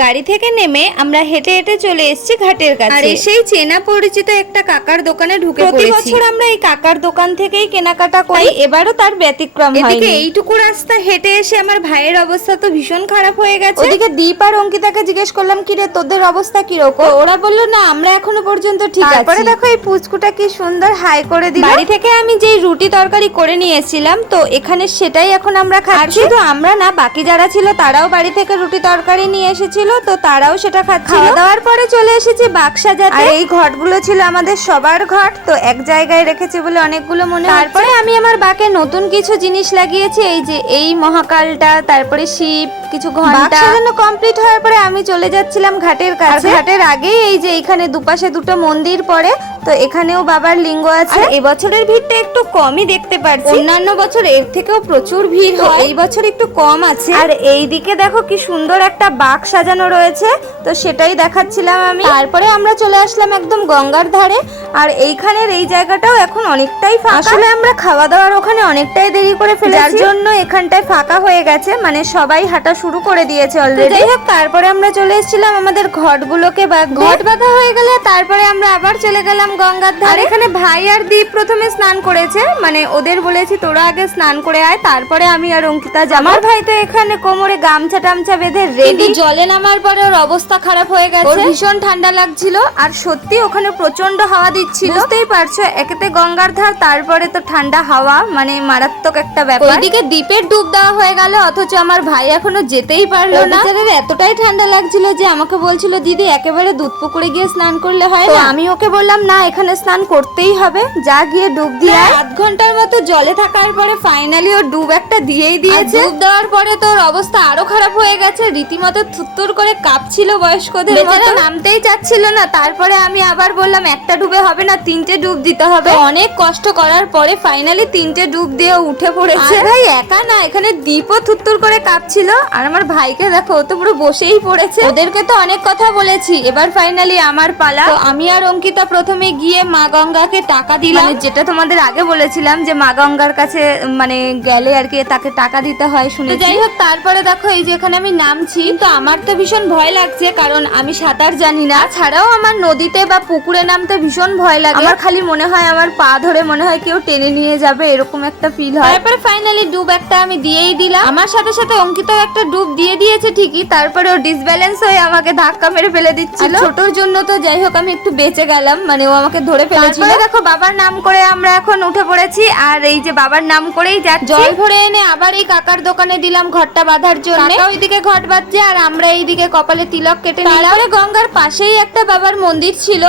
গাড়ি থেকে নেমে আমরা হেঁটে হেঁটে চলে এসেছি ঘাটের কাছে। আর সেই চেনা পরিচিত একটা কাকার দোকানে ঢুকে পড়েছি। প্রতি বছর আমরা এই কাকার দোকান থেকেই কেনাকাটা করি, এবারও তার ব্যতিক্রম হয়নি। এদিকে এইটুকু রাস্তা হেঁটে এসে আমার ভাইয়ের অবস্থা তো ভীষণ খারাপ হয়ে গেছে। ওদিকে দীপ আর অঙ্কিতাকে জিজ্ঞেস করলাম, কি রে তোদের অবস্থা কিরকম? ওরা বললো না আমরা এখনো পর্যন্ত ঠিক আছি। তারপরে দেখো এই পুচকুটা কি সুন্দর হাই করে দিল। বাড়ি থেকে আমি যেই রুটি তরকারি করে নিয়েছিলাম, তো এখানে সেটাই এখন আমরা খাচ্ছি। শুধু আমরা না, বাকি যারা ছিল তারাও বাড়ি থেকে রুটি তরকারি নিয়ে এসেছিল, তো তারাও সেটা খাচ্ছিল। খাওয়া দাওয়ার পরে চলে এসেছি বাক্সাজাতে। আর এই ঘটগুলো ছিল আমাদের সবার ঘট, তো এক জায়গায় রেখেছি বলে অনেকগুলো মনে হয়। তারপরে আমি আমার বাকে নতুন কিছু জিনিস লাগিয়েছি, এই যে এই মহাকালটা, তারপরে শিব, কিছু ঘন্টা সাজানো কমপ্লিট হওয়ার পরে আমি চলে যাচ্ছিলাম ঘাটের কাছে। ঘাটের আগেই এই যে এখানে দুপাশে দুটো মন্দির পড়ে, তো এখানেও বাবার লিঙ্গ আছে। এবছরের ভিড়টা একটু কমই দেখতে পাচ্ছি, অন্যান্য বছর এর থেকেও প্রচুর ভিড় হয়, এই বছর একটু কম আছে। আর এই দিকে দেখো কি সুন্দর একটা বাঘ সাজানো রয়েছে, তো সেটাই দেখাচ্ছিলাম আমি। তারপরে আমরা চলে আসলাম একদম গঙ্গার ধারে, আর এইখানের এই জায়গাটাও এখন অনেকটাই ফাঁকা। আসলে আমরা খাওয়া দাওয়ার ওখানে অনেকটাই দেরি করে ফেলেছি, যার জন্য এখানটায় ফাঁকা হয়ে গেছে, মানে সবাই হাঁটা শুরু করে দিয়েছে অলরেডি। যাই হোক, তারপরে আমরা চলে এসেছিলাম আমাদের ঘটগুলোকে ঘট বাঁধা হয়ে গেলে তারপরে আমরা আবার চলে গেলাম গঙ্গার ধারে। এখানে ভাই আর দীপ প্রথমে স্নান করেছে, মানে ওদের বলেছি তোরা আগে স্নান করে আয়, তারপরে আমি আর অঙ্কিতা যাব। আমার ভাই তো এখানে কোমরে গামছা টামছা বেঁধে রেডি। জলে নামার পরে ওর অবস্থা খারাপ হয়ে গেছে, ভীষণ ঠান্ডা লাগছিল, আর সত্যি ওখানে প্রচন্ড হাওয়া দিচ্ছিল। বুঝতেই পারছো, একেতে গঙ্গার ধার, তারপরে তো ঠান্ডা হাওয়া, মানে মারাত্মক একটা ব্যাপার। ওইদিকে দ্বীপের ডুব দেওয়া হয়ে গেল, অথচ আমার ভাই এখনো যেতেই পারলো না। এতটাই ঠান্ডা লাগছিল যে আমাকে বলছিল, দিদি একেবারে দুধ পুকুরে গিয়ে স্নান করলে হয় না? আমি ওকে বললাম না, এখানে স্নান করতেই হবে, যা গিয়ে ডুব দিয়ে। আধ ঘন্টার মতো জলে থাকার পরে ফাইনালি ও ডুব একটা দিয়েই দিয়েছে। ডুব দেওয়ার পরে তোর অবস্থা আরো খারাপ হয়ে গেছে, রীতিমতো থুত্তুর করে কাঁপছিল বয়স্কদের মতো, নামতেই চাচ্ছিল না। তারপরে আমি আবার বললাম একটা ডুবে হবে না, 3টে ডুব দিতে হবে। অনেক কষ্ট করার পরে ফাইনালি 3টে ডুব দিয়ে উঠে পড়েছে। ভাই একা না, এখানে দীপও থুত্তুর করে কাঁপছিল, আর আমার ভাইকে দেখো ও তো পুরো বসেই পড়েছে। ওদেরকে তো অনেক কথা বলেছি, এবার ফাইনালি আমার পালা। তো আমি আর অঙ্কিতা প্রথমে গিয়ে মা গঙ্গাকে টাকা দিলাম, যেটা তোমাদের আগে বলেছিলাম যে মা গঙ্গার কাছে মানে গেলে আর কি তাকে টাকা দিতে হয় শুনে। যাই হোক, তারপরে দেখো এই যে এখানে আমি নামছি, তো আমার তো ভীষণ ভয় লাগছে, কারণ আমি সাঁতার জানি না। ছাড়াও আমার নদীতে বা পুকুরে নামতে ভীষণ ভয় লাগে। আমার খালি মনে হয় আমার পা ধরে মনে হয় কেউ টেনে নিয়ে যাবে, এরকম একটা ফিল হয়। তারপরে ফাইনালি ডুব একটা আমি দিয়েই দিলাম। আমার সাথে সাথে অঙ্কিতাও একটা ডুব দিয়ে দিয়েছে ঠিকই, তারপরে ও ডিসব্যালেন্স হয়ে আমাকে ধাক্কা মেরে ফেলে দিচ্ছিল। ছোটর জন্য তো যাই হোক আমি একটু বেঁচে গেলাম, মানে ও আমাকে ধরে ফেলেছিল। দেখো বাবার নাম করে আমরা এখন উঠে পড়েছি, আর এই যে বাবার নাম করেই যাচ্ছি। জল ভরে এনে আবার এই কাকার দোকানে দিলাম ঘটটা বাঁধার জন্য। ওইদিকে ঘট বাঁধছে, আর আমরা এইদিকে কপালে তিলক কেটে নিলাম। তারপরে গঙ্গার পাশেই একটা বাবার মন্দির ছিল,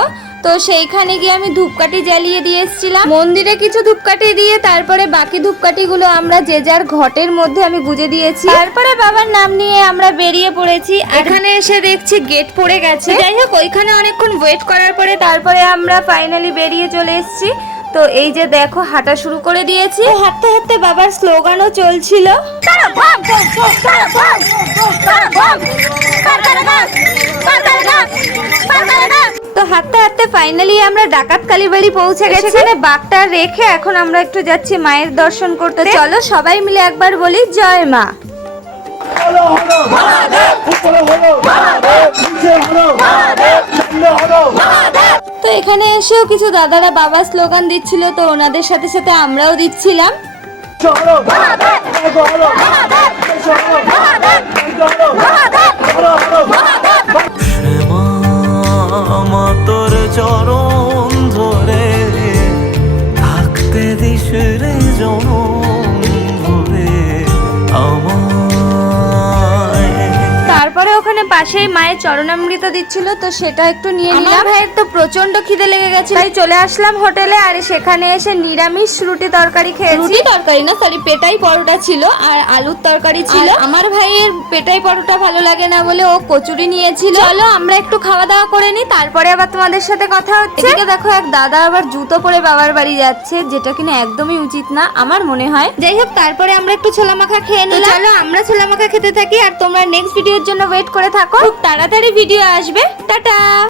তো সেইখানে গিয়ে আমি ধূপকাঠি জ্বালিয়ে দিয়ে এসেছিলাম। মন্দিরে কিছু ধূপকাঠি দিয়ে তারপরে বাকি ধূপকাঠি গুলো আমরা যে যার ঘটের মধ্যে আমি গুজে দিয়েছি। তারপরে বাবার নাম নিয়ে আমরা বেরিয়ে পড়েছি। এখানে এসে দেখছি গেট পড়ে গেছে। যাই হোক, ওইখানে অনেকক্ষণ ওয়েট করার পরে তারপরে আমরা ফাইনালি বেরিয়ে চলে এসেছি। তো এই যে দেখো হাঁটা শুরু করে দিয়েছি, হাঁটতে হাঁটতে বাবার স্লোগানও চলছিল। তো হাঁটতে হাঁটতে ফাইনালি আমরা ডাকাত কালীবাড়ি পৌঁছে গেছি। সেখানে বাঘটা রেখে এখন আমরা একটু যাচ্ছি মায়ের দর্শন করতে। চলো সবাই মিলে একবার বলি জয় মা। তো এখানে এসেও কিছু দাদারা বাবা স্লোগান দিচ্ছিল, তো ওনাদের সাথে সাথে আমরাও দিচ্ছিলাম। তোর চরণ ধরে থাকতে দিস রে জনম ধরে তারপরে ওখানে পাশেই মায়ের চরণামৃত দিচ্ছিল, তো সেটা একটু নিয়ে নিলাম। ভাইয়ের তো প্রচন্ড খিদে লেগে গেছে, তাই চলে আসলাম হোটেলে। আর সেখানে এসে নিরামিষ রুটি তরকারি খেয়েছি। রুটি তরকারি না, সরি পেটাই পরোটা ছিল, আর আলুর তরকারি ছিল। আমার ভাইয়ের পেটাই পরোটা ভালো লাগে না বলে ও কচুরি নিয়েছিল। চলো আমরা একটু খাওয়া দাওয়া করে নিই, তারপরে আবার তোমাদের সাথে কথা হচ্ছে। এদিকে দেখো এক দাদা আবার জুতো পরে বাবার বাড়ি যাচ্ছে, যেটা কিনা একদমই উচিত না আমার মনে হয়। যাই হোক, তারপরে আমরা একটু ছোলা মাখা খেয়ে নিলাম। চলো আমরা ছোলা মাখা খেতে থাকি, আর তোমরা নেক্সট ভিডিওর জন্য ওয়েট করে থাকো, খুব তাড়াতাড়ি ভিডিও আসবে। টাটা।